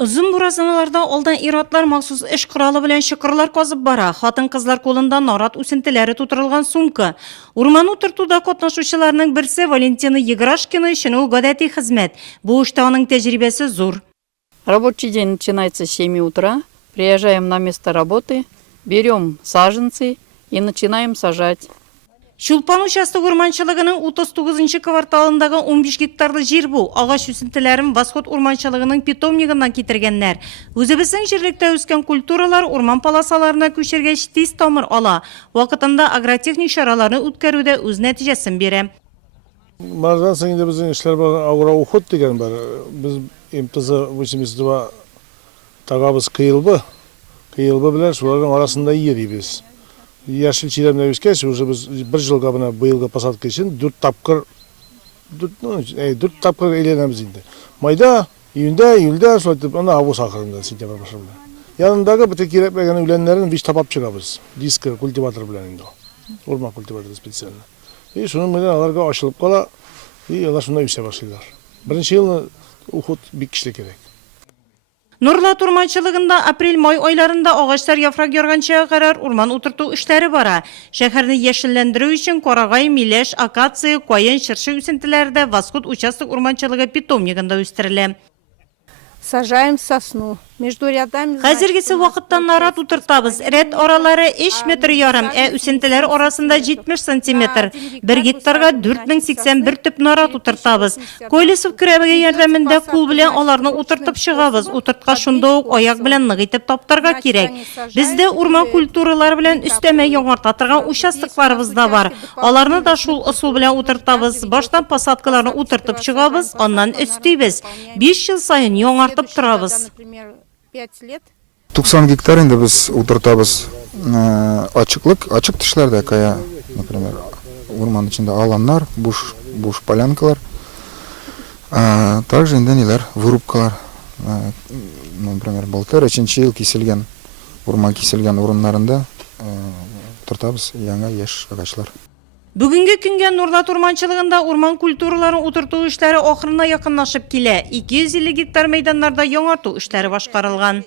Uzun burazanalarda oldan iratlar maxsus ish quroli bilan shiqirlar qozib bora. Xotin-qizlar qo'lida norat o'sintilari to'tirilgan sumka. Urman o'tirtuvda qatnashuvchilarning birisi Valentina Yegrashkina shuni godatiy xizmat. Bu ishda uning tajribasi zo'r. Рабочий день начинается с 7 утра. Приезжаем на место работы, берем саженцы и начинаем сажать. Шулпан участок урманчылыгының 39 кварталындагы 15 гектарлы жер бу. Агач үсентеләрен Восход урманчылыгының питомнигыннан китергәннәр. Үзебезнең җирлектә үскән культуралар урман паласаларына күчергәч тиз тамыр ала. Вакытында агротехник чараларны үткәрүдә үз нәтиҗәсен бирә. Мардан соң инде безнең эшләр бар, агро уход дигән бар. Без МТЗ 82 тагабыз кыелбы белән шуларның арасында йөрибез. Яшел чиремне үскәч, уже без бер елга гына быелга посадка өчен 4 тапкыр әйләнәбез инде. Майда, июньдә, шулай дип, аны август ахырында, сентябрь башында. Янындагы бите кирәкмәгән үләннәрен вич тапап чыгабыз. Дискер культиватор белән инде. Урман культиваторы специально. И шуны менә аларга ачылып кала, и алар шунда үсә башлыйлар. Беренче елны уход бик кичле кирәк. Нурлат урманчылыгында апрель-май айларында агачлар яфрак ярганчага карар урман утырту эшләре бара. Шәһәрне яшелләндерү өчен карагай, миләш, акация, каен, чыршы үсентеләре дә Восход участок урманчылыгы питомнигында үстерелә. Сажаем сосну. Между рядами... Хәзергесе вакыттан нарат утыртабыз. Рәт аралары 3 метр ярым, үсентеләр арасында 70 сантиметр. 1 гектарга 4081 төп нарат утыртабыз. Койлесов крәбеге ярдәмендә кул белән аларны утыртып чыгабыз. Утыртка шунда ук аяк белән нык итеп таптарга кирәк. Бездә урман культуралары белән өстәмә яңарта торган участокларыбыз да бар. Аларны да шул ысул белән утыртабыз. Баштан посадкаларны утыртып чыгабыз, аннан өстибез. 5 ел сайын яңартып торабыз. 90 гектар инде без утыртабыз. Açık төшләрдә, кая, например, урман içinde аланнар, буш полянкалар. Также инде ниләр, вырубкалар. Например, былтыр 3нче ел киселгән, урман киселгән урыннарында утыртабыз яңа яшь агачлар. Бүгінгі күнгә Нурлат урманчылыгында урман культураларын утырту эшләре ахырына якынлашып килә. 250 гектар мәйданнарда яңарту эшләре башкарылган.